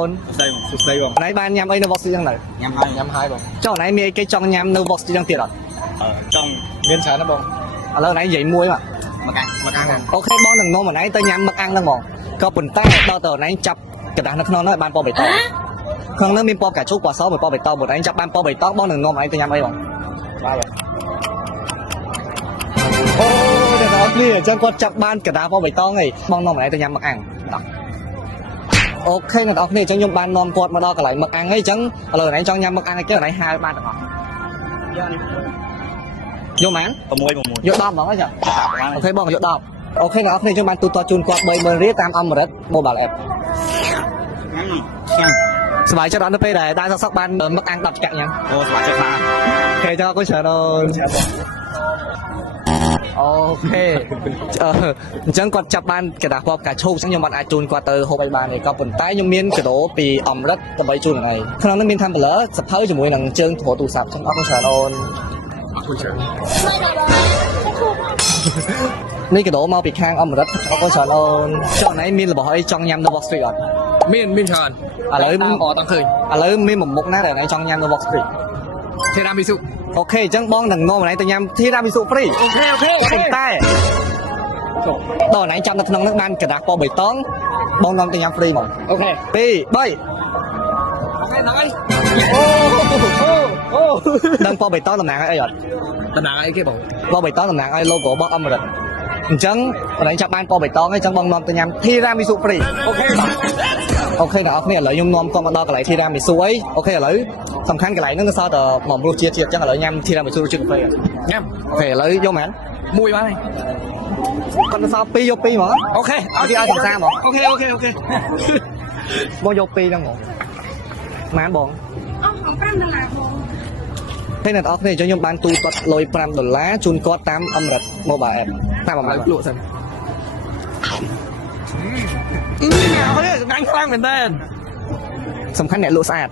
អូន សុស្ដីបង ណៃបានញ៉ាំអីនៅ Box ចឹងទៅ ញ៉ាំហើយបង ចុះណៃមានអីគេចង់ញ៉ាំនៅ Box ចឹងទៀតអត់ ចង់មានច្រើនណាបង ឥឡូវណៃនិយាយមួយមក មកអាំង អូខេបងនឹងនាំណៃទៅញ៉ាំមឹកអាំងហ្នឹងហ្មងក៏ប៉ុន្តែដល់ទៅណៃចាប់กระดาษនៅក្នុងនោះឲ្យបានពណ៌បៃតងក្នុងនោះមានពណ៌ផ្កាឈូកពណ៌សមួយពណ៌បៃតងបងឯងចាប់បានពណ៌បៃតងបងនឹងនាំឯងទៅញ៉ាំអីបង បាទ អូអ្នកនរគ្នាអញ្ចឹងគាត់ចាប់បានកระดาษពណ៌បៃតងឯងបងនាំឯងទៅញ៉ាំមឹកអាំងអូខេអ្នកនរគ្នាអញ្ចឹងខ្ញុំបាននាំគាត់មកដល់កន្លែងមឹកអាំងឯងអញ្ចឹងឥឡូវឯងចង់ញ៉ាំមឹកអាំងឯងគេឯងហៅបានទាំងអស់យកម៉ានយក10ហ្មងចាអូខេបងយក10អូខេអ្នកនរគ្នាខ្ញុំបានទូទាត់ជូនគាត់30000រៀលតាមអមរិត Mobile App សប្បាយចិត្តអត់ទៅពេលដែលដើរសក់បានមឹកអាំង10ឆ្កាក់ញ៉ាំ អូសប្បាយចិត្តខ្លាំង អូខេចង់អរគុណច្រើនអូនអូខេអញ្ចឹងគាត់ចាប់បានកระดาษពណ៌ផ្កាឈូកអញ្ចឹងខ្ញុំមិនអាចជូនគាត់ទៅហូបអីបានទេក៏ប៉ុន្តែខ្ញុំមានកាដូពីអមរិតដើម្បីជូនហ្នឹងឯងក្នុងនោះមាន Tumblr សភៅជាមួយនឹងជើងទូរស័ព្ទអញ្ចឹងអរគុណច្រើនអូននេះកាដូមកពីខាងអមរិតអរគុណច្រើនអូនចុះណៃមានរបស់អីចង់ញ៉ាំនៅ Box Street អត់ មានច្រើន ឥឡូវ អត់ឃើញ ឥឡូវមានមួយមុខណាដែលណៃចង់ញ៉ាំនៅ Box Street ធីរ៉ាមីស៊ូ អូខេអញ្ចឹងបងនឹងនាំណៃទៅញ៉ាំធីរ៉ាមីស៊ូហ្វ្រី អូខេប៉ុន្តែដល់ណៃចាំនៅក្នុងនោះបានកระดาษពណ៌បៃតងបងនាំទៅញ៉ាំហ្វ្រីហ្មង អូខេ 2 3 អូខេហ្នឹងហើយ អូដឹងពណ៌បៃតងតំណាងឲ្យអីអត់ តំណាងអីគេបង ពណ៌បៃតងតំណាងឲ្យ logo របស់អមរិតអញ្ចឹងណៃចាប់បានពណ៌បៃតងហើយអញ្ចឹងបងនាំទៅញ៉ាំធីរ៉ាមីស៊ូហ្វ្រី អូខេបាទ អូខេអ្នកនរគ្នាឥឡូវខ្ញុំនាំគាត់មកដល់កន្លែងធីរ៉ាមីស៊ូអីអូខេឥឡូវសំខាន់កន្លែងហ្នឹងគឺសល់តែមករសជាតិអញ្ចឹងឥឡូវញ៉ាំធីរ៉ាមីស៊ូរសជាតិកាហ្វេ ញ៉ាំ អូខេឥឡូវយកមែន មួយបានហើយ គាត់ទៅសល់2យក2ហ្មង អូខេ ឲ្យទីឲ្យសង្សារហ្មង អូខេ បងយក2ហ្នឹងហ្មងម៉ានបង ของ5 ដុល្លារបង ពេលអ្នកនរគ្នាអញ្ចឹងខ្ញុំបានទូទាត់លុយ$5ជូនគាត់តាមអមរិត Mobile App តាមអមរិត លក់សិនអើយងាញ់ខ្លាំងមែនតើ សំខាន់អ្នកលក់ស្អាត